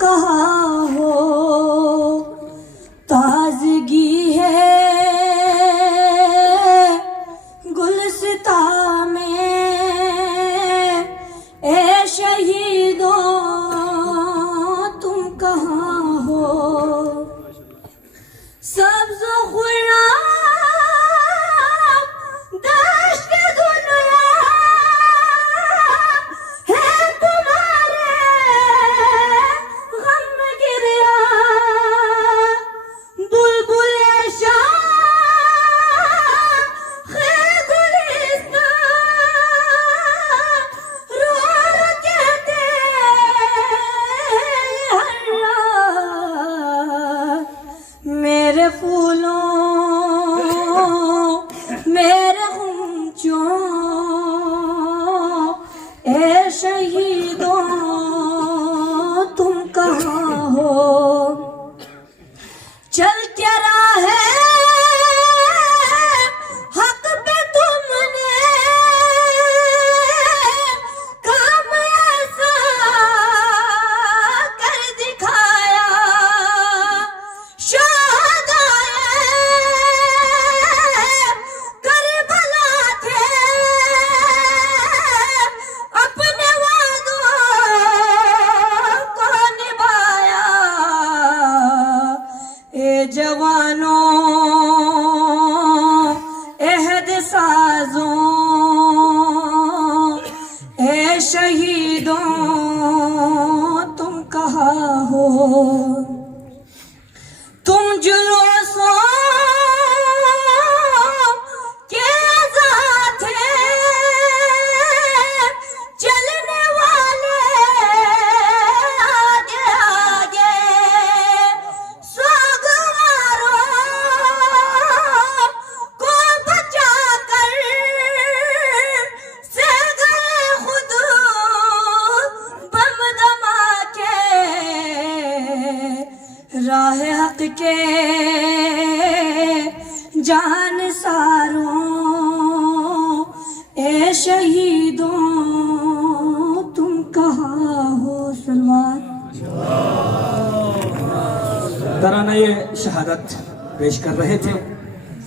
कहाँ हो, ताजगी है गुलसिता में, ए शहीदों तुम कहाँ हो। सब्ज़ खुर्राम दश्त दुनिया है तुम्हारे गम में गिरा, बुलबुल शाह गुलिस्तान रो रो कहते हर रात, मेरे फूलों मेरे गुंचों ए शहीदों तुम कहाँ हो। चल क्या राह है हक पे तुमने काम ऐसा कर दिखाया, शहादाए करबला थे अपने वादों को निभाया। ए जवानों एहद साजों ए शहीदों तुम कहाँ हो। तुम जुलूसों के आज़ाद थे चलने वाले आगे आगे, स्वागवारों को बचा कर से गए खुद बम धमाके, राह हक के जान सारों ए शहीदों तुम कहाँ हो। सलवात तराना ये शहादत पेश कर रहे थे।